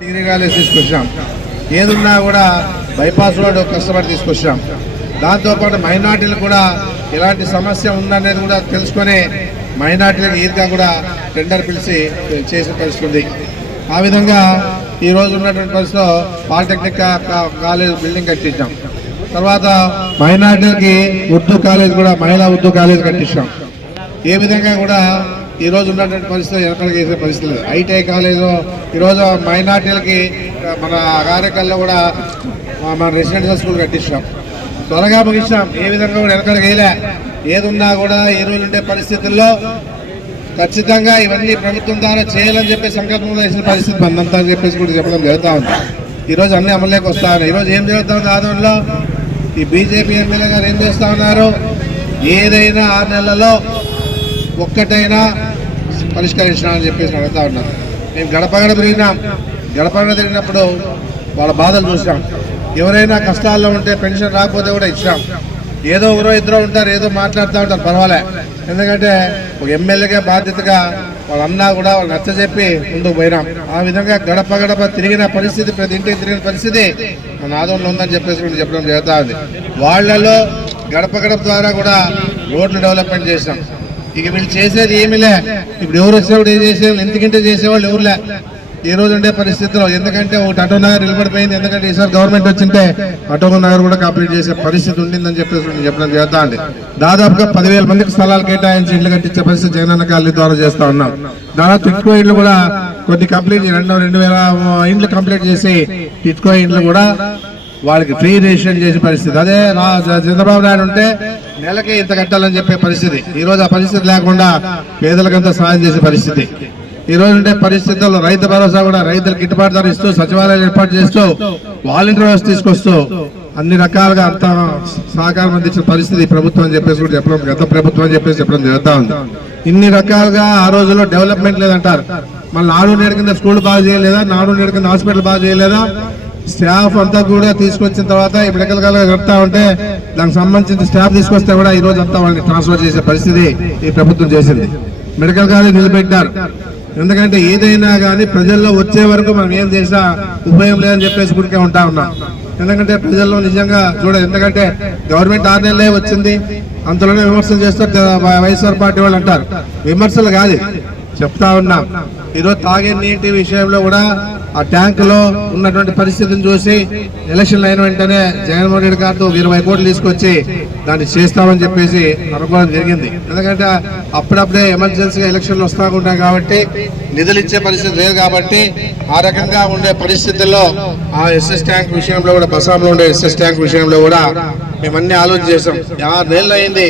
Degree college తీసుకొచ్చాం. ఏదున్నా కూడా బైపాస్ రోడ్ కష్టపడి తీసుకొచ్చాం. దాంతోపాటు మైనార్టీలు కూడా ఎలాంటి సమస్య ఉందనేది కూడా తెలుసుకొని మైనార్టీలకు ఈద్గా కూడా టెండర్ పిలిచి చేసే పరిస్థితి ఉంది. ఆ విధంగా ఈరోజు ఉన్నటువంటి పరిస్థితిలో పాలిటెక్నిక్ కాలేజ్ బిల్డింగ్ కట్టించాం. తర్వాత మైనార్టీలకి ఉర్దూ కాలేజ్ కూడా మహిళా ఉర్దూ కాలేజ్ కట్టించాం. ఏ విధంగా కూడా ఈరోజు ఉన్నటువంటి పరిస్థితులు ఎక్కడికి వేసే పరిస్థితి లేదు. ఐటీఐ కాలేజు ఈరోజు మైనార్టీలకి మన కార్యకర్తలో కూడా మన రెసిడెన్షియల్ స్కూల్ కట్టించాం. త్వరగా ముగించాం. ఏ విధంగా కూడా వెనకడికి వేయలే. ఏదున్నా కూడా ఈ రోజు ఉండే పరిస్థితుల్లో ఖచ్చితంగా ఇవన్నీ ప్రభుత్వం ద్వారా చేయాలని చెప్పి సంకల్పంలో వేసిన పరిస్థితి మనంతా అని చెప్పేసి కూడా చెప్పడం జరుగుతూ ఉంది. ఈరోజు అన్ని అమలులోకి వస్తా ఉన్నాయి. ఈరోజు ఏం జరుగుతూ ఉంది ఆధ్వర్యంలో ఈ బీజేపీ ఎమ్మెల్యే గారు ఏం చేస్తూ ఉన్నారు, ఏదైనా 6 నెలలలో ఒక్కటైనా పరిష్కరించాలని చెప్పేసి అడుగుతూ ఉన్నారు. మేము గడప తిరిగినాం. గడప తిరిగినప్పుడు వాళ్ళ బాధలు చూసాం. ఎవరైనా కష్టాల్లో ఉంటే పెన్షన్ రాకపోతే కూడా ఇచ్చాం. ఏదో ఒకరో ఇద్దరు ఉంటారు, ఏదో మాట్లాడుతూ ఉంటారు, పర్వాలే. ఎందుకంటే ఒక ఎమ్మెల్యేగా బాధ్యతగా వాళ్ళన్నా కూడా వాళ్ళు నచ్చజెప్పి ముందుకు పోయినాం. ఆ విధంగా గడప తిరిగిన పరిస్థితి, ప్రతి ఇంటికి తిరిగిన పరిస్థితి మన ఆదోళనలో ఉందని చెప్పేసి చెప్పడం జరుగుతూ ఉంది. వాళ్లలో గడప ద్వారా కూడా రోడ్లు డెవలప్మెంట్ చేసాం. ఇక వీళ్ళు చేసేది ఏమిలే. ఇప్పుడు ఎవరు వచ్చేవాడు ఏం చేసేవాళ్ళు, ఎందుకంటే చేసేవాళ్ళు ఎవరులే ఈ రోజు ఉండే పరిస్థితిలో. ఎందుకంటే ఒకటి ఆటో నగర్ నిలబడిపోయింది. ఎందుకంటే ఈసారి గవర్నమెంట్ వచ్చింటే ఆటో నగర్ కూడా కంప్లీట్ చేసే పరిస్థితి ఉండిందని చెప్పేసి చెప్పడం జరుగుతా ఉంది. దాదాపుగా 10,000 మందికి స్థలాలు కేటాయించి ఇళ్లు కట్టించే పరిస్థితి జగనన్న కాలనీ ద్వారా చేస్తా ఉన్నాం. దాదాపు టిట్కో ఇండ్లు కూడా కొన్ని కంప్లీట్ 2,000 ఇండ్లు కంప్లీట్ చేసి టిట్కో ఇండ్లు కూడా వాళ్ళకి ఫ్రీ రిజిస్ట్రేషన్ చేసే పరిస్థితి. అదే చంద్రబాబు నాయుడు ఉంటే నెలకి ఇంత కట్టాలని చెప్పే పరిస్థితి. ఈ రోజు ఆ పరిస్థితి లేకుండా పేదలకంతా సహాయం చేసే పరిస్థితి. ఈ రోజు ఉండే పరిస్థితుల్లో రైతు భరోసా కూడా రైతులకు గిట్టుబాటు ధర ఇస్తూ, సచివాలయాలు ఏర్పాటు చేస్తూ, వాలంటీర్ వ్యవస్థ తీసుకొస్తూ అన్ని రకాలుగా అంత సహకారం అందించిన పరిస్థితి ప్రభుత్వం అని చెప్పేసి కూడా చెప్పడం, గత ప్రభుత్వం అని చెప్పేసి చెప్పడం జరుగుతూ ఉంది. ఇన్ని రకాలుగా ఆ రోజుల్లో డెవలప్మెంట్ లేదంటారు. మళ్ళీ నాడు నేడు కింద స్కూల్ బాగా చేయలేదా, నాడు నేడు కింద హాస్పిటల్ బాగా చేయలేదా, స్టాఫ్ అంతా కూడా తీసుకొచ్చిన తర్వాత ఈ మెడికల్ కాలేజ్ కడతా ఉంటే దానికి సంబంధించిన స్టాఫ్ తీసుకొస్తే కూడా ఈ రోజు అంతా వాళ్ళని ట్రాన్స్ఫర్ చేసే పరిస్థితి ఈ ప్రభుత్వం చేసింది. మెడికల్ కాలేజ్ నిలబెట్టారు. ఎందుకంటే ఏదైనా కానీ ప్రజల్లో వచ్చే వరకు మనం ఏం చేసినా ఉపయోగం లేదని చెప్పేసి గురికే ఉంటా ఉన్నాం. ఎందుకంటే ప్రజల్లో నిజంగా ఎందుకంటే గవర్నమెంట్ 6 నెలలే వచ్చింది, అంతలోనే విమర్శలు చేస్తారు వైఎస్ఆర్ పార్టీ వాళ్ళు అంటారు. విమర్శలు కాదు, చెప్తా ఉన్నాం. ఈరోజు తాగే నీటి విషయంలో కూడా ఆ ట్యాంకులో ఉన్నటువంటి పరిస్థితిని చూసి ఎలక్షన్లు అయిన వెంటనే జగన్మోహన్ రెడ్డి గారితో 20 కోట్లు తీసుకొచ్చి దాన్ని చేస్తామని చెప్పేసి అనుకోవడం జరిగింది. ఎందుకంటే అప్పుడప్పుడే ఎమర్జెన్సీగా ఎలక్షన్లు వస్తూ ఉంటాయి కాబట్టి నిధులు ఇచ్చే పరిస్థితి లేదు. కాబట్టి ఆ రకంగా ఉండే పరిస్థితుల్లో ఆ ఎస్ఎస్ ట్యాంక్ విషయంలో కూడా, బసాంలో ఉండే ఎస్ఎస్ ట్యాంక్ విషయంలో కూడా మేమన్నీ ఆలోచన చేసాం. 6 నెలలు అయింది.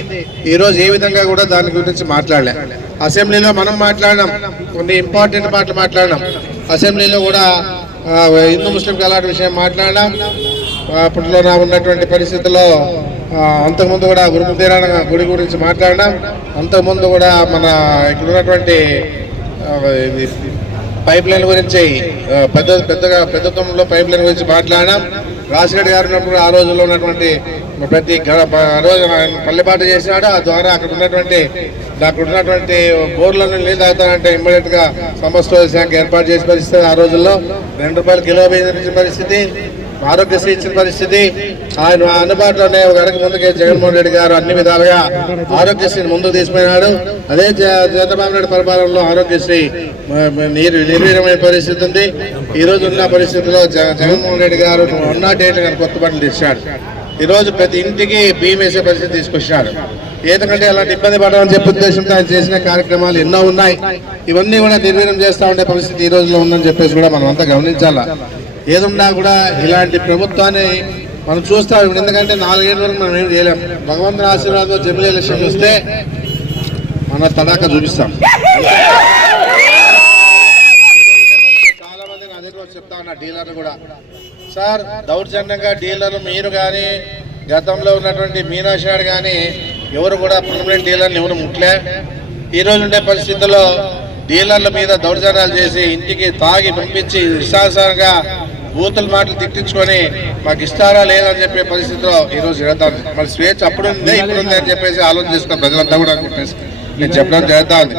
ఈ రోజు ఏ విధంగా కూడా దాని గురించి మాట్లాడలే. అసెంబ్లీలో మనం మాట్లాడినాం, కొన్ని ఇంపార్టెంట్ మాటలు మాట్లాడినాం. అసెంబ్లీలో కూడా హిందూ ముస్లిం కలాట్ విషయం మాట్లాడినాం. అప్పట్లో ఉన్నటువంటి పరిస్థితుల్లో అంతకుముందు కూడా గురుముఖీరాణ గుడి గురించి మాట్లాడినాం. అంతకుముందు కూడా మన ఇక్కడ ఉన్నటువంటి పైప్ లైన్ గురించి పెద్దతనంలో పైప్ లైన్ గురించి మాట్లాడినాం. రాజశేఖర్ గారు ఉన్నప్పుడు ఆ రోజుల్లో ఉన్నటువంటి ప్రతి రోజు పల్లెపాట చేసినాడు. ఆ ద్వారా అక్కడ ఉన్నటువంటి బోర్లను నీళ్ళు తాగుతానంటే ఇమ్మీడియట్ గా సమస్య శాఖ ఏర్పాటు చేసే పరిస్థితి. ఆ రోజుల్లో ₹2 కిలో బియ్యం ఇచ్చిన పరిస్థితి, ఆరోగ్యశ్రీ ఇచ్చిన పరిస్థితి. ఆయన అందుబాటులోనే ఒక అడుగు ముందుకే జగన్మోహన్ రెడ్డి గారు అన్ని విధాలుగా ఆరోగ్యశ్రీని ముందుకు తీసుకుపోయినాడు. అదే చంద్రబాబు నాయుడు పరిపాలనలో ఆరోగ్యశ్రీ నిర్వీర్యమైన పరిస్థితి ఉంది. ఈ రోజు ఉన్న పరిస్థితుల్లో జగన్మోహన్ రెడ్డి గారు 108 కొత్త బండ్లు ఇచ్చాడు. ఈ రోజు ప్రతి ఇంటికి బియ్యం వేసే పరిస్థితి తీసుకొచ్చాడు. ఎందుకంటే అలాంటి ఇబ్బంది పడమని చెప్పే ఉద్దేశంతో ఆయన చేసిన కార్యక్రమాలు ఎన్నో ఉన్నాయి. ఇవన్నీ కూడా నిర్వీర్యం చేస్తూ ఉండే పరిస్థితి ఈ రోజులో ఉందని చెప్పేసి కూడా మనం అంతా గమనించాలా. ఏదున్నా కూడా ఇలాంటి ప్రభుత్వాన్ని మనం చూస్తాం. ఎందుకంటే 4 ఏళ్ళ వరకు మనం ఏం చేయలేం. భగవంతుని ఆశీర్వాదంతో జమిలీ ఎలక్షన్ వస్తే మన తడాక చూపిస్తాం. చాలా మంది నా దగ్గర చెప్తా ఉన్నా డీలర్లు కూడా, సార్ దౌర్జన్యంగా డీలర్లు మీరు కానీ గతంలో ఉన్నటువంటి మీనాక్షి గారు కానీ ఎవరు కూడా పర్మనెంట్ డీలర్లు ఎవరు ముట్లే. ఈ రోజు ఉండే పరిస్థితుల్లో డీలర్ల మీద దౌర్జన్యాలు చేసి ఇంటికి తాగి పంపించి ఇష్టానుసారంగా బూతుల మాటలు తిట్టించుకొని మాకు ఇస్తారా లేదని చెప్పే పరిస్థితిలో ఈ రోజు జరుగుతుంది. మరి స్వేచ్ఛ అప్పుడుంది ఇప్పుడుంది అని చెప్పేసి ఆలోచన చేసుకున్న ప్రజలంతా కూడా అని చెప్పేసి నేను చెప్పడం జరుగుతా ఉంది.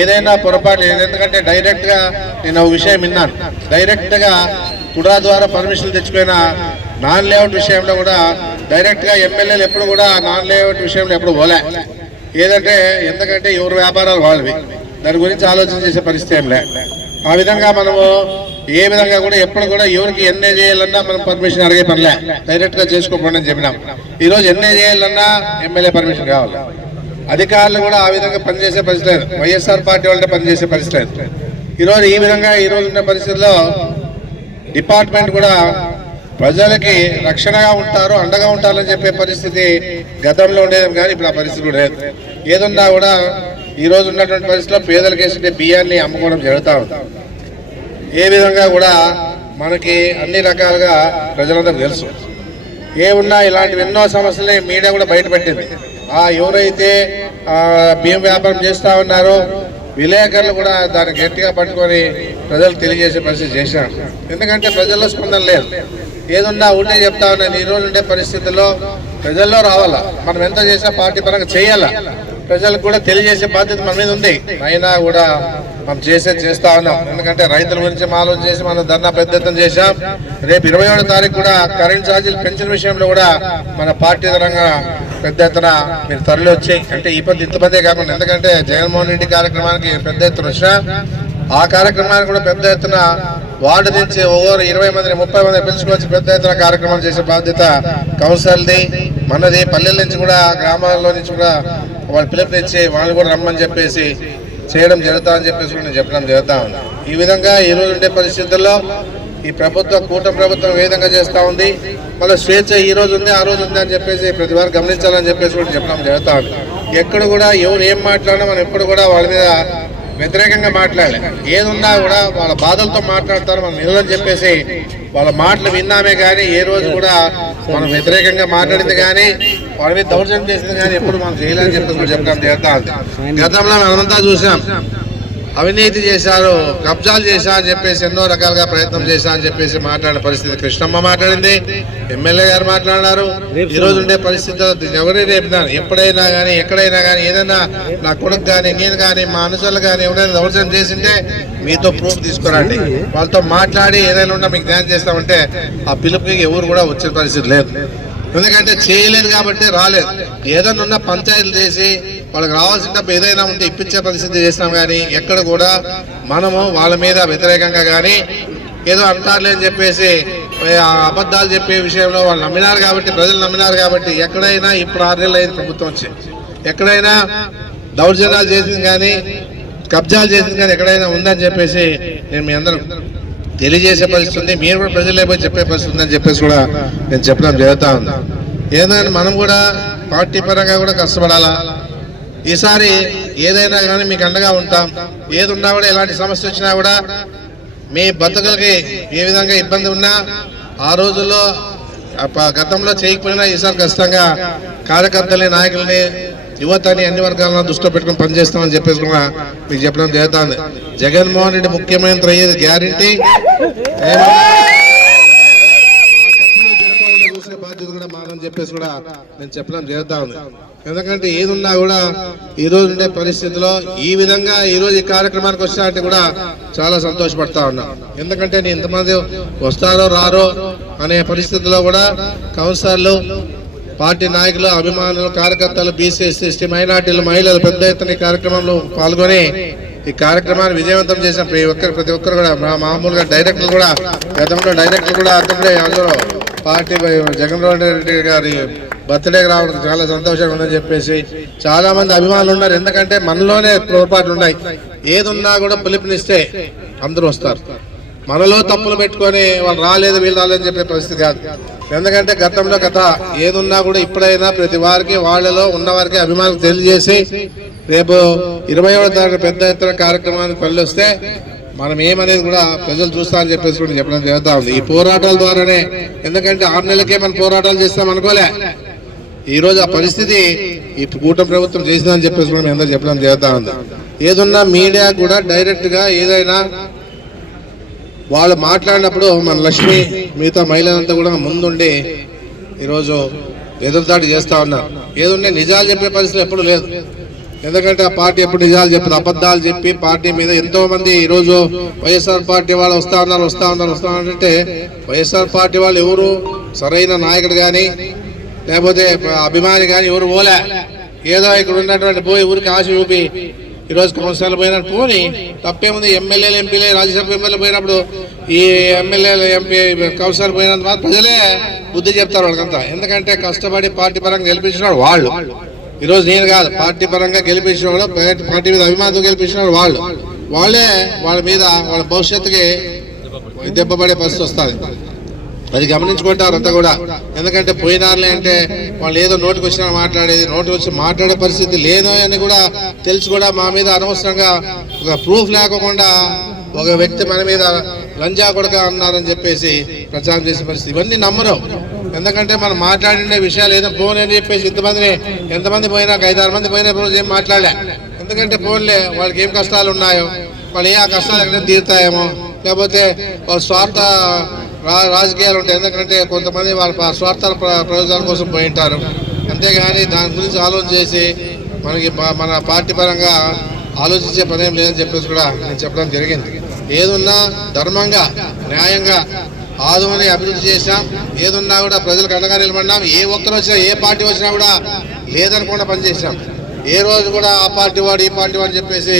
ఏదైనా పొరపాటు ఎందుకంటే డైరెక్ట్గా నేను ఒక విషయం విన్నాను, డైరెక్ట్గా కుడా ద్వారా పర్మిషన్ తెచ్చుకున్న నాన్ లేఅవుట్ విషయంలో కూడా డైరెక్ట్గా ఎమ్మెల్యేలు ఎప్పుడు కూడా నాన్ లేఅవుట్ విషయంలో ఎప్పుడు పోలే. ఏదంటే ఎందుకంటే ఎవరు వ్యాపారాలు వాళ్ళవి, దాని గురించి ఆలోచన చేసే పరిస్థితి ఏం లే. ఆ విధంగా మనము ఏ విధంగా కూడా ఎప్పుడు కూడా ఎవరికి ఎన్ఏ చేయాలన్నా మనం పర్మిషన్ అడిగే పనిలే, డైరెక్ట్గా చేసుకోకుండా అని చెప్పినాం. ఈరోజు ఎన్ఏ చేయాలన్నా ఎమ్మెల్యే పర్మిషన్ కావాలి. అధికారులు కూడా ఆ విధంగా పనిచేసే పరిస్థితి లేదు, వైఎస్ఆర్ పార్టీ వాళ్ళే పనిచేసే పరిస్థితి లేదు. ఈరోజు ఈ విధంగా ఈరోజు ఉన్న పరిస్థితుల్లో డిపార్ట్మెంట్ కూడా ప్రజలకి రక్షణగా ఉంటారు, అండగా ఉంటారని చెప్పే పరిస్థితి గతంలో ఉండేది, కానీ ఇప్పుడు ఆ పరిస్థితి కూడా లేదు. ఏదున్నా కూడా ఈరోజు ఉన్నటువంటి పరిస్థితిలో పేదలకు వేసే బియ్యాన్ని అమ్ముకోవడం జరుగుతూ ఉంది. ఏ విధంగా కూడా మనకి అన్ని రకాలుగా ప్రజలందరూ తెలుసు. ఏమున్నా ఇలాంటివి ఎన్నో సమస్యలని మీడియా కూడా బయటపెట్టింది. ఎవరైతే బియ్యం వ్యాపారం చేస్తూ ఉన్నారో విలేకరులు కూడా దాన్ని గట్టిగా పట్టుకొని ప్రజలకు తెలియజేసే పరిస్థితి చేశారు. ఎందుకంటే ప్రజల్లో స్పందన లేదు. ఏదున్నా ఉంటే చెప్తా ఉన్నాను, ఈరోజు ఉండే పరిస్థితుల్లో ప్రజల్లో రావాలా, మనం ఎంత చేసినా పార్టీ పరంగా చేయాలా, ప్రజలకు కూడా తెలియజేసే బాధ్యత మన మీద ఉంది. అయినా కూడా మనం చేస్తా ఉన్నాం. ఎందుకంటే రైతుల గురించి ఆలోచన చేసి మనం ధర్నా పెద్ద ఎత్తున చేశాం. రేపు 27వ తారీఖు కూడా కరెంట్ ఛార్జీలు పెంచిన విషయంలో కూడా మన పార్టీ పరంగా పెద్ద ఎత్తున మీరు తరలి వచ్చి, అంటే ఈ పద్ధతి ఇంతమందే కాకుండా, ఎందుకంటే జగన్మోహన్ రెడ్డి కార్యక్రమానికి పెద్ద ఎత్తున వచ్చినా ఆ కార్యక్రమానికి కూడా పెద్ద ఎత్తున వార్డు నుంచి ఓవర్ 20 మందిని 30 మందిని పిలుచుకొచ్చి పెద్ద ఎత్తున కార్యక్రమాలు చేసే బాధ్యత కౌన్సిల్ది మనది. పల్లెల నుంచి కూడా గ్రామాల్లో నుంచి కూడా వాళ్ళు పిలుపునిచ్చి వాళ్ళు కూడా రమ్మని చెప్పేసి చేయడం జరుగుతుందని చెప్పేసి నేను చెప్పడం జరుగుతూ ఉంది. ఈ విధంగా ఈరోజు ఉండే పరిస్థితుల్లో ఈ ప్రభుత్వం కూటమి ప్రభుత్వం ఏ విధంగా చేస్తూ ఉంది, మళ్ళీ స్వేచ్ఛ ఈ రోజు ఉంది ఆ రోజు ఉంది అని చెప్పేసి ప్రతి వారు గమనించాలని చెప్పేసి కూడా చెప్పడం జరుగుతూ ఉంది. ఎక్కడ కూడా ఎవరు ఏం మాట్లాడినా మనం ఎప్పుడు కూడా వాళ్ళ మీద వ్యతిరేకంగా మాట్లాడలే. ఏదున్నా కూడా వాళ్ళ బాధలతో మాట్లాడతారు, మనం నిలదని చెప్పేసి వాళ్ళ మాటలు విన్నామే కానీ ఏ రోజు కూడా మనం వ్యతిరేకంగా మాట్లాడింది కానీ వాళ్ళ మీద దౌర్జన్యం చేసింది కానీ ఎప్పుడు మనం చేయాలని చెప్పేసి కూడా చెప్పడం జరుగుతూ ఉంది. గతంలో మనమంతా చూసాం, అవినీతి చేశారు, కబ్జాలు చేశా అని చెప్పేసి ఎన్నో రకాలుగా ప్రయత్నం చేశా అని చెప్పేసి మాట్లాడిన పరిస్థితి కృష్ణమ్మ మాట్లాడింది, ఎమ్మెల్యే గారు మాట్లాడినారు. ఈ రోజు ఉండే పరిస్థితి ఎవరైనా చెప్పినారు, ఎప్పుడైనా కానీ ఎక్కడైనా కానీ ఏదైనా నా కొడుకు కానీ నేను కానీ మా అనుచరులు కానీ ఎవరైనా దౌర్జన్యం చేసింటే మీతో ప్రూఫ్ తీసుకురండి, వాళ్ళతో మాట్లాడి ఏదైనా ఉన్నా మీకు న్యాయం చేస్తామంటే ఆ పిలుపుకి ఎవరు కూడా వచ్చే పరిస్థితి లేదు. ఎందుకంటే చేయలేదు కాబట్టి రాలేదు. ఏదైనా ఉన్న పంచాయతీలు చేసి వాళ్ళకి రావాల్సిన ఏదైనా ఉంటే ఇప్పించే పరిస్థితి చేసినాం. కానీ ఎక్కడ కూడా మనము వాళ్ళ మీద వ్యతిరేకంగా కానీ ఏదో అంటారులే అని చెప్పేసి అబద్ధాలు చెప్పే విషయంలో వాళ్ళు నమ్మినారు కాబట్టి, ప్రజలు నమ్మినారు కాబట్టి ఎక్కడైనా ఇప్పుడు 6 నెలలు అయింది ప్రభుత్వం వచ్చి, ఎక్కడైనా దౌర్జన్యాలు చేసింది కానీ కబ్జాలు చేసింది కానీ ఎక్కడైనా ఉందని చెప్పేసి నేను మీ అందరూ తెలియజేసే పరిస్థితి ఉంది. మీరు కూడా ప్రజలు లేకపోతే చెప్పే పరిస్థితి ఉందని చెప్పేసి కూడా నేను చెప్పడం జరుగుతూ ఉంది. ఏదైనా మనం కూడా పార్టీ పరంగా కూడా కష్టపడాలా. ఈసారి ఏదైనా కానీ మీకు అండగా ఉంటాం. ఏది ఉన్నా కూడా ఎలాంటి సమస్య వచ్చినా కూడా మీ బతుకులకి ఏ విధంగా ఇబ్బంది ఉన్నా ఆ రోజుల్లో గతంలో చేయకపోయినా ఈసారి ఖచ్చితంగా కార్యకర్తల్ని నాయకుల్ని యువతని అన్ని వర్గాలను దృష్టిలో పెట్టుకుని పనిచేస్తామని చెప్పేసి కూడా మీకు చెప్పడం జరుగుతుంది. జగన్మోహన్ రెడ్డి ముఖ్యమంత్రి అయ్యేది గ్యారంటీ, బాధ్యత కూడా మానని చెప్పేసి కూడా నేను చెప్పడం జరుగుతా ఉంది. ఎందుకంటే ఏదున్నా కూడా ఈ రోజు ఉండే పరిస్థితిలో ఈ విధంగా ఈ రోజు ఈ కార్యక్రమానికి వచ్చినట్టు కూడా చాలా సంతోషపడతా ఉన్నా. ఎందుకంటే నేను ఇంతమంది వస్తారో రారో అనే పరిస్థితిలో కూడా కౌన్సిలర్లు, పార్టీ నాయకులు, అభిమానులు, కార్యకర్తలు, బీసీ, ఎస్సీ, మైనార్టీలు, మహిళలు పెద్ద ఎత్తున ఈ కార్యక్రమంలో పాల్గొని ఈ కార్యక్రమాన్ని విజయవంతం చేసిన ప్రతి ఒక్కరు కూడా మామూలుగా డైరెక్టర్లు కూడా గతంలో డైరెక్టర్లు కూడా అర్థంలో అందరూ పార్టీ జగన్మోహన్ రెడ్డి గారి బర్త్డేకి రావడం చాలా సంతోషంగా ఉందని చెప్పేసి చాలా మంది అభిమానులు ఉన్నారు. ఎందుకంటే మనలోనే పొరపాట్లు ఉన్నాయి. ఏదున్నా కూడా పిలుపునిస్తే అందరూ వస్తారు. మనలో తప్పులు పెట్టుకొని వాళ్ళు రాలేదు వీళ్ళు రాలేదని చెప్పే పరిస్థితి కాదు. ఎందుకంటే గతంలో కథ ఏదున్నా కూడా ఇప్పుడైనా ప్రతి వారికి వాళ్ళలో ఉన్నవారికి అభిమానులు తెలియజేసి రేపు 27వ తారీఖు పెద్ద ఎత్తున కార్యక్రమానికి వెళ్ళొస్తే మనం ఏమనేది కూడా ప్రజలు చూస్తా అని చెప్పేసి కూడా చెప్పడం జరుగుతూ ఉంది. ఈ పోరాటాల ద్వారానే, ఎందుకంటే 6 నెలలకే మనం పోరాటాలు చేస్తాం అనుకోలే. ఈ రోజు ఆ పరిస్థితి ఈ కూటమి ప్రభుత్వం చేసిందని చెప్పేసి కూడా అందరూ చెప్పడం జరుగుతూ ఉంది. ఏదున్నా మీడియా కూడా డైరెక్ట్ గా ఏదైనా వాళ్ళు మాట్లాడినప్పుడు మన లక్ష్మి మిగతా మహిళలంతా కూడా ముందుండి ఈరోజు ఎదురుదాడి చేస్తూ ఉన్నారు. ఏదుంటే నిజాలు చెప్పే పరిస్థితి ఎప్పుడు లేదు. ఎందుకంటే ఆ పార్టీ ఎప్పుడు నిజాలు చెప్పదు, అబద్ధాలు చెప్పి పార్టీ మీద ఎంతో మంది ఈరోజు వైఎస్ఆర్ పార్టీ వాళ్ళు వస్తా ఉన్నారంటే వైఎస్ఆర్ పార్టీ వాళ్ళు ఎవరు సరైన నాయకుడు కానీ లేకపోతే అభిమాని కానీ ఎవరు పోలే. ఏదో ఇక్కడ ఉన్నటువంటి పోయి ఊరికి ఆశ చూపి ఈరోజు కౌన్సిలర్లు పోయినట్టు పోని తప్పేముంది. ఎమ్మెల్యేలు ఎంపీలే రాజ్యసభ ఎమ్మెల్యే పోయినప్పుడు ఈ ఎమ్మెల్యేలు ఎంపీ కౌన్సిలర్ పోయినంత ప్రజలే బుద్ధి చెప్తారు వాళ్ళకంతా. ఎందుకంటే కష్టపడి పార్టీ పరంగా గెలిపించినాడు వాళ్ళు. ఈరోజు నేను కాదు, పార్టీ పరంగా గెలిపించిన వాళ్ళు, పార్టీ మీద అభిమానంతో గెలిపించిన వాళ్ళే వాళ్ళ మీద వాళ్ళ భవిష్యత్తుకి దెబ్బపడే పరిస్థితి వస్తుంది. అది గమనించుకుంటారు అంతా కూడా. ఎందుకంటే పోయినారులే అంటే వాళ్ళు ఏదో నోటికి వచ్చినా మాట్లాడేది, నోటికి వచ్చి మాట్లాడే పరిస్థితి లేదు అని కూడా తెలిసి కూడా మా మీద అనవసరంగా ఒక ప్రూఫ్ లేకుండా ఒక వ్యక్తి మన మీద లంజా కొడక అన్నారని చెప్పేసి ప్రచారం చేసే పరిస్థితి. ఇవన్నీ నమ్మరు. ఎందుకంటే మనం మాట్లాడిన విషయాలు ఏదో ఫోన్ అని చెప్పేసి ఎంతమంది పోయినా 5-6 మంది పోయినా రోజు ఏం మాట్లాడలే. ఎందుకంటే ఫోన్లే వాళ్ళకి ఏం కష్టాలు ఉన్నాయో, వాళ్ళు ఆ కష్టాలు ఎక్కడ తీరుతాయేమో, లేకపోతే వాళ్ళ స్వార్థ రాజకీయాలు ఉంటాయి. ఎందుకంటే కొంతమంది వాళ్ళ స్వార్థ ప్రయోజనాల కోసం పోయింటారు. అంతేగాని దాని గురించి ఆలోచన చేసి మన పార్టీ పరంగా ఆలోచించే పని ఏం లేదని చెప్పేసి కూడా నేను చెప్పడం జరిగింది. ఏదున్నా ధర్మంగా న్యాయంగా ఆదుమని అభివృద్ధి చేశాం. ఏదున్నా కూడా ప్రజలకు అండగా నిలబడినాం. ఏ ఒక్కరు వచ్చినా ఏ పార్టీ వచ్చినా కూడా లేదనకుండా పనిచేసాం. ఏ రోజు కూడా ఆ పార్టీ వాడు ఈ పార్టీ వాడు చెప్పేసి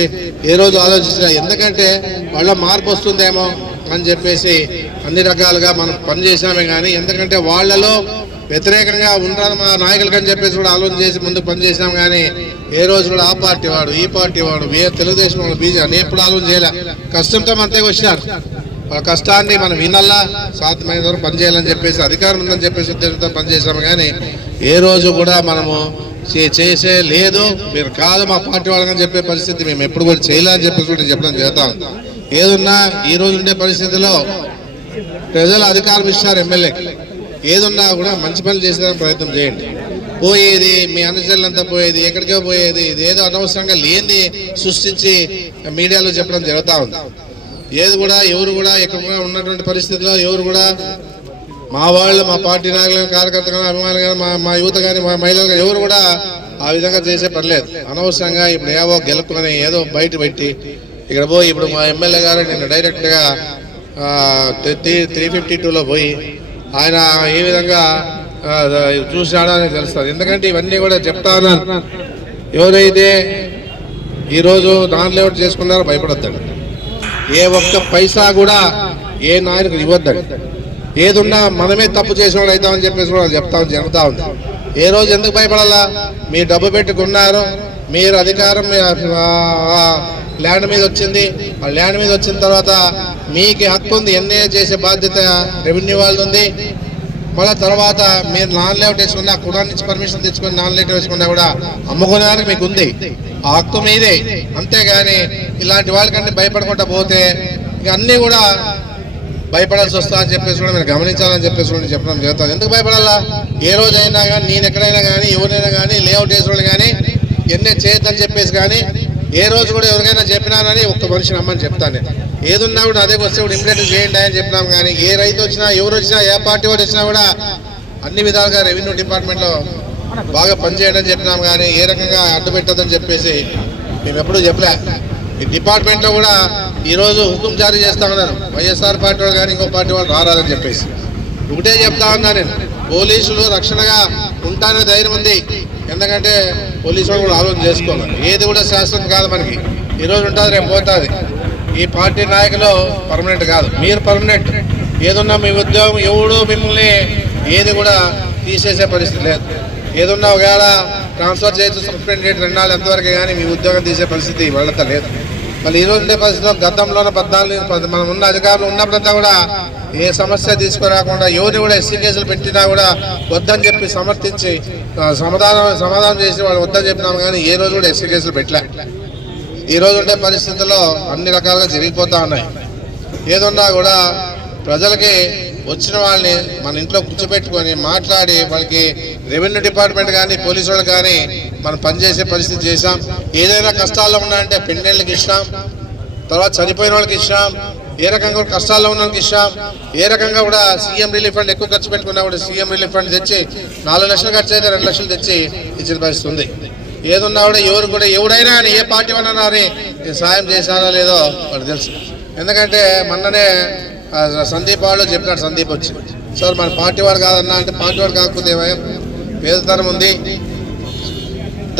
ఏ రోజు ఆలోచించలేదు. ఎందుకంటే వాళ్ళ మార్పు వస్తుందేమో అని చెప్పేసి అన్ని రకాలుగా మనం పనిచేసామే కానీ ఎందుకంటే వాళ్ళలో వ్యతిరేకంగా ఉంటారు మా నాయకులకి అని చెప్పేసి కూడా ఆలోచన చేసి ముందుకు పనిచేసాం. కానీ ఏ రోజు కూడా ఆ పార్టీ వాడు ఈ పార్టీ వాడు తెలుగుదేశం వాడు బీజేపీ అని ఎప్పుడు ఆలోచన చేయలే. కష్టంతో మనతో వచ్చినారు. వాళ్ళ కష్టాన్ని మనం వినాలా, సాధ్యమైన వరకు పనిచేయాలని చెప్పేసి అధికారం ఉందని చెప్పేసి ఉద్దేశంతో పనిచేసాము. కానీ ఏ రోజు కూడా మనము చేసే లేదు, మీరు కాదు మా పార్టీ వాళ్ళని చెప్పే పరిస్థితి మేము ఎప్పుడు కూడా చేయలేదని చెప్పేసి కూడా చెప్పడం చేద్దాం. ఏదున్నా ఈ రోజు ఉండే పరిస్థితిలో ప్రజలు అధికారం ఇచ్చినారు ఎమ్మెల్యేకి. ఏదున్నా కూడా మంచి పనులు చేసేదానికి ప్రయత్నం చేయండి. పోయేది మీ అనుచరులంతా పోయేది ఎక్కడికో పోయేది ఏదో అనవసరంగా లేని సృష్టించి మీడియాలో చెప్పడం జరుగుతూ ఉంది. ఏది కూడా ఎవరు కూడా ఇక్కడ ఉన్నటువంటి పరిస్థితిలో ఎవరు కూడా మా వాళ్ళు మా పార్టీ నాయకులు కార్యకర్తలు కానీ అభిమానులు కానీ మా యువత కానీ మా మహిళలు కానీ ఎవరు కూడా ఆ విధంగా చేసే పర్లేదు. అనవసరంగా ఇప్పుడు ఏవో గెలుపుకొని ఏదో బయట పెట్టి ఇక్కడ పోయి ఇప్పుడు మా ఎమ్మెల్యే గారు నిన్న డైరెక్ట్గా 352లో పోయి ఆయన ఏ విధంగా చూసినాడో అని తెలుస్తుంది. ఎందుకంటే ఇవన్నీ కూడా చెప్తా ఉన్నాను. ఎవరైతే ఈరోజు నాన్ లేఅవుట్ చేసుకున్నారో భయపడొద్దండి. ఏ ఒక్క పైసా కూడా ఏ నాయకుడు ఇవ్వద్దండి. ఏదున్నా మనమే తప్పు చేసినవాడు అవుతామని చెప్పేసి కూడా జరుగుతూ ఉంది. ఏ రోజు ఎందుకు భయపడాలా? మీరు డబ్బు పెట్టుకున్నారు, మీరు అధికారం ల్యాండ్ మీద వచ్చింది. ఆ ల్యాండ్ మీద వచ్చిన తర్వాత మీకు హక్కు ఉంది, ఎన్ఏ చేసే బాధ్యత రెవెన్యూ వాళ్ళది ఉంది. మళ్ళీ తర్వాత మీరు నాన్ లేఅవుట్ వేసుకున్నా కుడా నుంచి పర్మిషన్ తెచ్చుకొని నాన్ లేఅవుట్ వేసుకున్నా కూడా అమ్ముకునేదానికి మీకు ఉంది, ఆ హక్కు మీదే. అంతేగాని ఇలాంటి వాళ్ళకంటే భయపడకుండా పోతే ఇక అన్నీ కూడా భయపడాల్సి వస్తా అని చెప్పేసి కూడా మీరు గమనించాలని చెప్పేసి కూడా చెప్పడం జరుగుతుంది. ఎందుకు భయపడాలా? ఏ రోజైనా కానీ నేను ఎక్కడైనా కానీ ఎవరైనా కానీ లేఅవుట్ వేసుకోవాలి కానీ ఎన్నే చేయొద్దని చెప్పేసి కానీ ఏ రోజు కూడా ఎవరికైనా చెప్పినానని ఒక్క మనిషి నమ్మని చెప్తాను నేను. ఏదున్నా కూడా అదే వస్తే కూడా ఇంప్లిమెంట్ చేయండి అని చెప్పినాం. కానీ ఏ రైతు వచ్చినా ఎవరు వచ్చినా ఏ పార్టీ వాడు వచ్చినా కూడా అన్ని విధాలుగా రెవెన్యూ డిపార్ట్మెంట్లో బాగా పనిచేయండి అని చెప్పినాం. కానీ ఏ రకంగా అడ్డు పెట్టద్దని చెప్పేసి మేము ఎప్పుడూ చెప్పలే. ఈ డిపార్ట్మెంట్లో కూడా ఈరోజు హుకుం జారీ చేస్తా ఉన్నారు, వైఎస్ఆర్ పార్టీ వాళ్ళు కానీ ఇంకో పార్టీ వాళ్ళు రారాదని చెప్పేసి. ఒకటే చెప్తా ఉన్నా నేను, పోలీసులు రక్షణగా ఉంటానే ధైర్యం ఉంది. ఎందుకంటే పోలీసు వాళ్ళు కూడా ఆలోచన చేసుకోవాలి. ఏది కూడా శాశ్వతం కాదు మనకి. ఈరోజు ఉంటుంది రేపు పోతుంది. ఈ పార్టీ నాయకులు పర్మనెంట్ కాదు, మీరు పర్మనెంట్. ఏదున్నా మీ ఉద్యోగం ఎవడు మిమ్మల్ని ఏది కూడా తీసేసే పరిస్థితి లేదు. ఏదున్నా ఒకవేళ ట్రాన్స్ఫర్ చేయొచ్చు, సస్పెండ్ చేయడం 2 నాళ్ళు ఎంతవరకు కానీ మీ ఉద్యోగం తీసే పరిస్థితి వాళ్ళతో లేదు. మళ్ళీ ఈరోజు ఉండే పరిస్థితిలో గతంలోనే 14 మనం ఉన్న అధికారులు ఉన్నప్పుడంతా కూడా ఏ సమస్య తీసుకురాకుండా ఎవరిని కూడా ఎస్సీ కేసులు పెట్టినా కూడా వద్దని చెప్పి సమర్థించి సమాధానం చేసి వాళ్ళు వద్దని చెప్పినాము. కానీ ఏ రోజు కూడా ఎస్సీ కేసులు పెట్టలే. ఈరోజు ఉండే పరిస్థితుల్లో అన్ని రకాలుగా జరిగిపోతూ ఉన్నాయి. ఏదున్నా కూడా ప్రజలకి వచ్చిన వాళ్ళని మన ఇంట్లో కూర్చోబెట్టుకొని మాట్లాడి వాళ్ళకి రెవెన్యూ డిపార్ట్మెంట్ కానీ పోలీసు వాళ్ళు కానీ మనం పనిచేసే పరిస్థితి చేశాం. ఏదైనా కష్టాల్లో ఉన్నాయంటే పెండెళ్ళకి ఇచ్చాం, తర్వాత చనిపోయిన వాళ్ళకి ఇచ్చాం, ఏ రకంగా కష్టాల్లో ఉన్న వాళ్ళకి ఇచ్చాం. ఏ రకంగా కూడా సీఎం రిలీఫ్ ఫండ్ ఎక్కువ ఖర్చు పెట్టుకున్నా కూడా సీఎం రిలీఫ్ ఫండ్ తెచ్చి 4 లక్షలు ఖర్చు అయితే 2 లక్షలు తెచ్చి ఇచ్చిన పరిస్థితి ఉంది. ఏదున్నా కూడా ఎవడైనా ఏ పార్టీ ఉన్నా నేను సాయం చేశానో లేదో వాడు తెలుసు. ఎందుకంటే మొన్ననే సందీప్ వాళ్ళు చెప్పినాడు, సందీప్ వచ్చి సార్ మన పార్టీ వాడు కాదన్నా అంటే పార్టీ వాడు కాకపోతే పేదతనం ఉంది,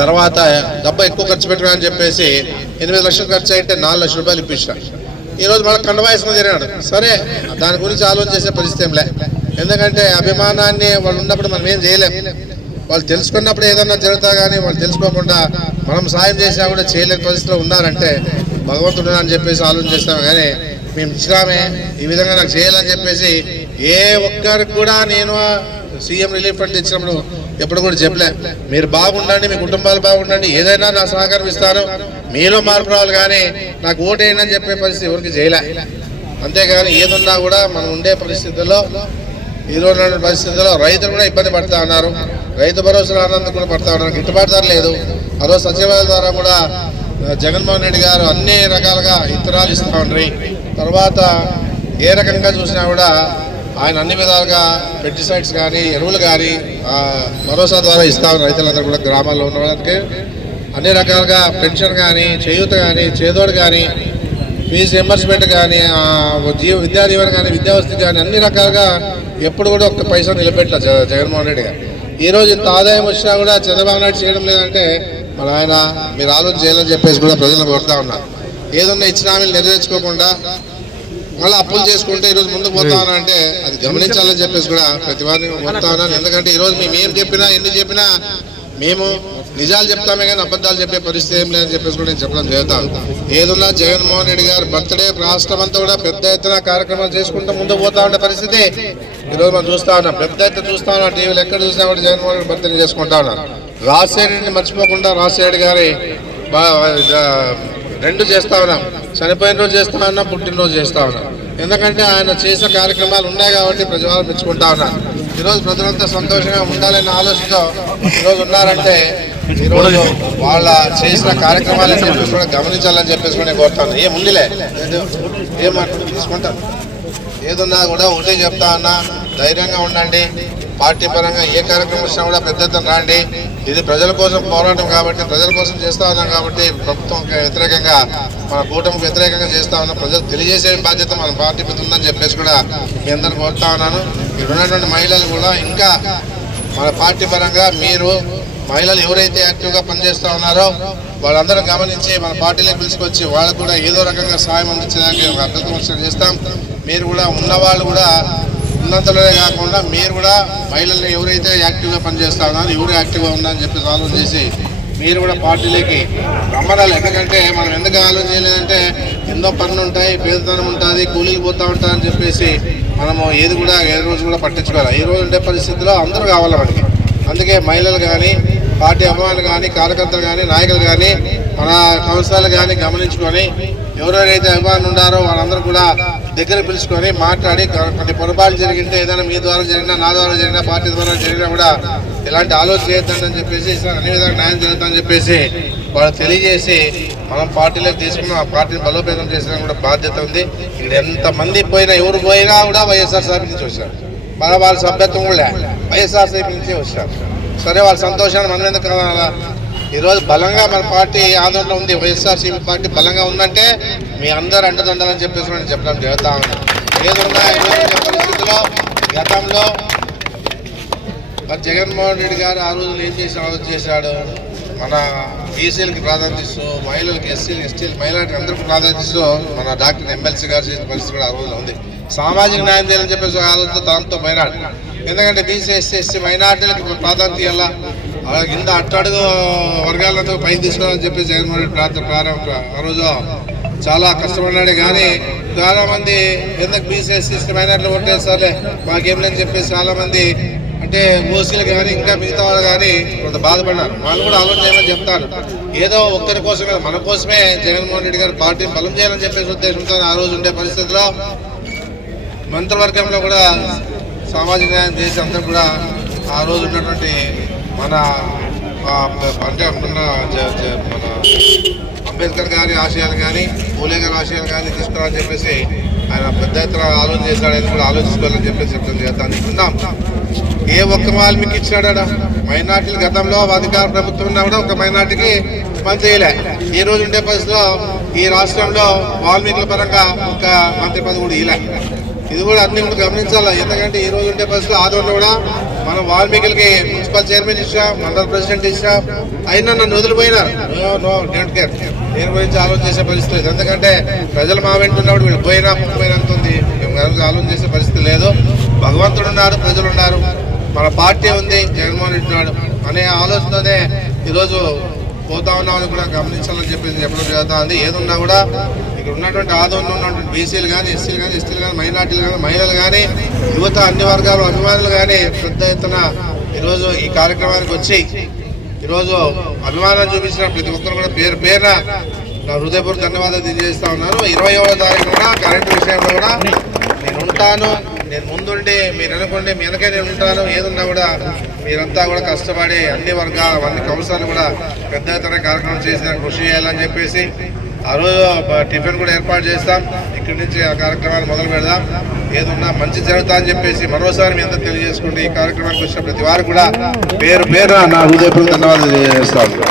తర్వాత డబ్బు ఎక్కువ ఖర్చు పెట్టాలని చెప్పేసి 8 లక్షలు ఖర్చు అయితే 4 లక్షల రూపాయలు ఇప్పించాడు. ఈరోజు మనకు కండవాయసం జరిగినాడు. సరే దాని గురించి ఆలోచన చేసే పరిస్థితి ఏంలే, ఎందుకంటే అభిమానాన్ని వాళ్ళు ఉన్నప్పుడు మనం ఏం చేయలేం. వాళ్ళు తెలుసుకున్నప్పుడు ఏదన్నా జరుగుతా కానీ వాళ్ళు తెలుసుకోకుండా మనం సాయం చేసినా కూడా చేయలేని పరిస్థితిలో ఉన్నారంటే భగవంతుడు అని చెప్పేసి ఆలోచన చేస్తాం. కానీ మేము ఇచ్చినామే ఈ విధంగా నాకు చేయాలని చెప్పేసి ఏ ఒక్కరికి కూడా నేను సీఎం రిలీఫ్ ఫండ్ ఇచ్చినప్పుడు ఎప్పుడు కూడా చెప్పలే, మీరు బాగుండండి, మీ కుటుంబాలు బాగుండండి, ఏదైనా నా సహకారం ఇస్తాను, మీలో మార్పు రావాలి, కానీ నాకు ఓటేయండి అని చెప్పే పరిస్థితి ఎవరికి చేయలే. అంతేగాని ఏదున్నా కూడా మనం ఉండే పరిస్థితుల్లో ఈరోజు పరిస్థితుల్లో రైతులు కూడా ఇబ్బంది పడుతూ ఉన్నారు. రైతు భరోసా ఆనందం కూడా పడుతూ ఉన్నారు, గిట్టుబాటు ధర లేదు. ఆ రోజు సచివాలయం ద్వారా కూడా జగన్మోహన్ రెడ్డి గారు అన్ని రకాలుగా ఇత్తనాలు ఇస్తూ ఉండ్రి. తర్వాత ఏ రకంగా చూసినా కూడా ఆయన అన్ని విధాలుగా పెస్టిసైడ్స్ కానీ ఎరువులు కానీ భరోసా ద్వారా ఇస్తా ఉన్నారు. రైతులందరూ కూడా గ్రామాల్లో ఉన్న వాళ్ళకి అన్ని రకాలుగా పెన్షన్ కానీ, చేయూత కానీ, చేదోడు కానీ, ఫీజు రియంబర్స్మెంట్ కానీ, విద్యా దీవెన కానీ, విద్యావసతి కానీ అన్ని రకాలుగా ఎప్పుడు కూడా ఒక్క పైసా నిలబెట్టారు జగన్మోహన్ రెడ్డి గారు. ఈరోజు ఇంత ఆదాయం వచ్చినా కూడా చంద్రబాబు నాయుడు చేయడం లేదంటే మన ఆయన మీరు ఆలోచన చేయాలని చెప్పేసి కూడా ప్రజలను కోరుతా ఉన్నారు. ఏదన్నా ఇచ్చిన హామీలు నెరవేర్చుకోకుండా మళ్ళీ అప్పులు చేసుకుంటే ఈరోజు ముందుకు పోతా ఉన్నా అంటే అది గమనించాలని చెప్పేసి కూడా ప్రతి వారిని కోరుతా ఉన్నాను. ఎందుకంటే ఈరోజు మేము ఏం చెప్పినా ఎన్ని చెప్పినా మేము నిజాలు చెప్తామే కానీ అబద్ధాలు చెప్పే పరిస్థితి ఏం లేదని చెప్పేసి కూడా నేను చెప్పడం జరుగుతాను. ఏదున్నా జగన్మోహన్ రెడ్డి గారు బర్త్డే రాష్ట్రం అంతా కూడా పెద్ద ఎత్తున కార్యక్రమాలు చేసుకుంటూ ముందుకు పోతా ఉండే పరిస్థితి ఈరోజు మనం చూస్తా ఉన్నాం. పెద్ద ఎత్తున చూస్తా ఉన్నాం, టీవీలు ఎక్కడ చూసినా కూడా జగన్మోహన్ రెడ్డి బర్త్డే చేసుకుంటా ఉన్నారు. రాజశేఖర రెడ్డిని మర్చిపోకుండా రాజశేఖర గారి రెండు చేస్తా ఉన్నాం, చనిపోయిన రోజు చేస్తా ఉన్నాం, పుట్టినరోజు చేస్తా ఉన్నాం. ఎందుకంటే ఆయన చేసిన కార్యక్రమాలు ఉన్నాయి కాబట్టి ప్రజలు మెచ్చుకుంటా ఉన్నారు. ఈరోజు ప్రజలంతా సంతోషంగా ఉండాలనే ఆలోచనతో ఈరోజు ఉన్నారంటే ఈరోజు వాళ్ళ చేసిన కార్యక్రమాలు చెప్పేసి కూడా గమనించాలని చెప్పేసి కూడా నేను కోరుతాను. ఏముందిలే ఏం మాట్లాడు తీసుకుంటాను, ఏదున్నా కూడా ఒకటే చెప్తా ఉన్నా, ధైర్యంగా ఉండండి. పార్టీ పరంగా ఏ కార్యక్రమం వచ్చినా కూడా పెద్ద ఎత్తున రాండి. ఇది ప్రజల కోసం పోరాటం కాబట్టి, ప్రజల కోసం చేస్తా ఉన్నాం కాబట్టి ప్రభుత్వం వ్యతిరేకంగా మన కూటమికి వ్యతిరేకంగా చేస్తా ఉన్నాం. ప్రజలు తెలియజేసే బాధ్యత మన పార్టీ మీద ఉందని చెప్పేసి కూడా మీ అందరిని కోరుతా ఉన్నాను. ఇక్కడ ఉన్నటువంటి మహిళలు కూడా ఇంకా మన పార్టీ పరంగా మీరు మహిళలు ఎవరైతే యాక్టివ్గా పనిచేస్తూ ఉన్నారో వాళ్ళందరూ గమనించి మన పార్టీలోకి పిలుచుకొచ్చి వాళ్ళకు కూడా ఏదో రకంగా సాయం అందించడానికి అభ్యర్థన చేస్తాం. మీరు కూడా ఉన్నవాళ్ళు కూడా ఉన్నంతలోనే కాకుండా మీరు కూడా మహిళల్ని ఎవరైతే యాక్టివ్గా పనిచేస్తా ఉన్నారో ఎవరు యాక్టివ్గా ఉన్నారని చెప్పి ఆలోచన చేసి మీరు కూడా పార్టీలోకి రమ్మనాలి. ఎందుకంటే మనం ఎందుకు ఆలోచన చేయలేదంటే ఎన్నో పనులు ఉంటాయి, పేదతనం ఉంటుంది, కూలీలు పోతూ ఉంటారని చెప్పేసి మనము ఏది కూడా ఏ రోజు కూడా పట్టించుకోవాలి. ఈ రోజు ఉండే పరిస్థితుల్లో అందరూ కావాలి మనకి. అందుకే మహిళలు కానీ, పార్టీ అభిమానులు కానీ, కార్యకర్తలు కానీ, నాయకులు కానీ, మన సంస్థలు కానీ గమనించుకొని ఎవరెవరైతే అభిమానులు ఉన్నారో వాళ్ళందరూ కూడా దగ్గర పిలుచుకొని మాట్లాడి కొన్ని పొరపాట్లు జరిగింటే ఏదైనా మీ ద్వారా జరిగినా, నా ద్వారా జరిగినా, పార్టీ ద్వారా జరిగినా కూడా ఎలాంటి ఆలోచన చేయొద్దని చెప్పేసి అన్ని విధాలుగా న్యాయం జరుగుతుందని చెప్పేసి వాళ్ళు తెలియజేసి మనం పార్టీలోకి తీసుకున్నాం. ఆ పార్టీని బలోపేతం చేసిన కూడా బాధ్యత ఉంది. ఇక్కడ ఎంతమంది పోయినా ఎవరు పోయినా కూడా వైఎస్ఆర్సీపీ నుంచి వచ్చారు, మన వాళ్ళ సభ్యత్వం కూడా వైఎస్ఆర్సీపీ నుంచే వచ్చారు. సరే వాళ్ళ సంతోషాన్ని మనం ఎందుకు కావాలా? ఈరోజు బలంగా మన పార్టీ ఆందోళన ఉంది, వైఎస్ఆర్సీపీ పార్టీ బలంగా ఉందంటే మీ అందరు అండదండాలని చెప్పేసి నేను చెప్పడం జరుగుతా ఉన్నాను. ఏదన్నా ఈరోజు పరిస్థితిలో గతంలో మరి జగన్మోహన్ రెడ్డి గారు ఆ రోజులు ఏం చేసి ఆలోచన చేశాడు, మన బీసీలకి ప్రాధాన్యత ఇస్తూ, మహిళలకి, ఎస్సీలకి, ఎస్టీలకి, మహిళలకి అందరికీ ప్రాధాన్యత ఇస్తూ మన డాక్టర్ ఎమ్మెల్సీ గారు చేసిన పరిస్థితి కూడా ఆ రోజులో ఉంది. సామాజిక న్యాయం చేయాలని చెప్పేసి ఆలోచన తనంతో పోయినాడు. ఎందుకంటే బీసీ, ఎస్సీ, ఎస్టీ, మైనార్టీలకు ప్రాధాన్యత ఇవ్వాలా, వాళ్ళ కింద అట్టడుగు వర్గాలంతా పైకి తీసుకోవాలని చెప్పి జగన్మోహన్ రెడ్డి ప్రారంభ ఆ రోజు చాలా కష్టపడినాడే. కానీ చాలామంది ఎందుకు బీసీ, ఎస్సీ, ఎస్టీ, మైనార్టీలు ఓటేస్తారులే మాకేం లేని చెప్పేసి చాలామంది అంటే ఓసీలు కానీ ఇంకా మిగతా వాళ్ళు కానీ కొంత బాధపడినారు. వాళ్ళు కూడా ఆలోచన చేయమని చెప్తారు. ఏదో ఒక్కరి కోసమే, మన కోసమే జగన్మోహన్ రెడ్డి గారు పార్టీని బలం చేయాలని చెప్పేసి ఉద్దేశంతో ఆ రోజు ఉండే పరిస్థితిలో మంత్రివర్గంలో కూడా సామాజిక న్యాయం చేసి అందరూ కూడా ఆ రోజు ఉన్నటువంటి మన అంటే మన అంబేద్కర్ గారి ఆశయాలు కానీ, పూలే గారి ఆశయాలు కానీ తీసుకురావాలని చెప్పేసి ఆయన పెద్ద ఎత్తున ఆలోచన చేశాడు, ఆయన కూడా ఆలోచించుకోవాలని చెప్పేసి చెప్తుంది కదా. అనుకున్నాం ఏ ఒక్క వాల్మీకి ఇచ్చినాడా? మైనార్టీలు గతంలో అధికార ప్రభుత్వం ఉన్నా కూడా ఒక మైనార్టీకి పని చేయలే. ఈ రోజు ఉండే పరిస్థితిలో ఈ రాష్ట్రంలో వాల్మీకుల పరంగా ఒక మంత్రి పదవి కూడా ఇలా. ఇది కూడా అన్ని కూడా గమనించాలి. ఎందుకంటే ఈ రోజు ఉండే పరిస్థితుల్లో ఆదరణ కూడా మనం వాల్మీకులకి మున్సిపల్ చైర్మన్ ఇచ్చాం, మండల ప్రెసిడెంట్ ఇచ్చాం, అయినా నన్ను వదిలిపోయినారు. నో డోంట్ కేర్, నేను గురించి ఆలోచన చేసే పరిస్థితి లేదు. ఎందుకంటే ప్రజలు మా వెంట ఉన్నప్పుడు వీళ్ళు పోయినా ముక్కుపోయినంత ఉంది, మేము ఆలోచన చేసే పరిస్థితి లేదు. భగవంతుడు ఉన్నారు, ప్రజలు ఉన్నారు, మన పార్టీ ఉంది, జగన్మోహన్ రెడ్డి ఉన్నాడు అనే ఆలోచనతోనే ఈరోజు పోతా ఉన్నామని కూడా గమనించాలని చెప్పేసి చెప్పడం జరుగుతూ ఉంది. ఏదున్నా కూడా ఇక్కడ ఉన్నటువంటి ఆదోళనలో ఉన్నటువంటి బీసీలు కానీ, ఎస్సీలు కానీ, ఎస్టీలు కానీ, మైనార్టీలు కానీ, మహిళలు కానీ, యువత, అన్ని వర్గాలు అభిమానులు కానీ పెద్ద ఎత్తున ఈరోజు ఈ కార్యక్రమానికి వచ్చి ఈరోజు అభిమానం చూపించిన ప్రతి ఒక్కరు కూడా పేరు పేరున నా హృదయపూర్వక ధన్యవాదాలు తెలియజేస్తా ఉన్నాను. 27వ తారీఖు కూడా కరెంటు విషయంలో కూడా నేను ఉంటాను, నేను ముందుండి మీరు అనుకోండి, మీ వెనకే నేను ఉంటాను. ఏదున్నా కూడా మీరంతా కూడా కష్టపడి అన్ని వర్గాలు అన్ని కౌన్సిలర్లు కూడా పెద్ద ఎత్తున కార్యక్రమం చేసిన కృషి చేయాలని చెప్పేసి ఆ రోజు టిఫిన్ కూడా ఏర్పాటు చేస్తాం. ఇక్కడి నుంచి ఆ కార్యక్రమాన్ని మొదలు పెడదాం. ఏదున్నా మంచి జరుగుతా అని చెప్పేసి మరోసారి మీ అందరూ తెలియజేసుకుంటే ఈ కార్యక్రమానికి వచ్చిన ప్రతి వారు కూడా పేరు పేరున నా హృదయపూర్వక ధన్యవాదాలు తెలియజేస్తాను.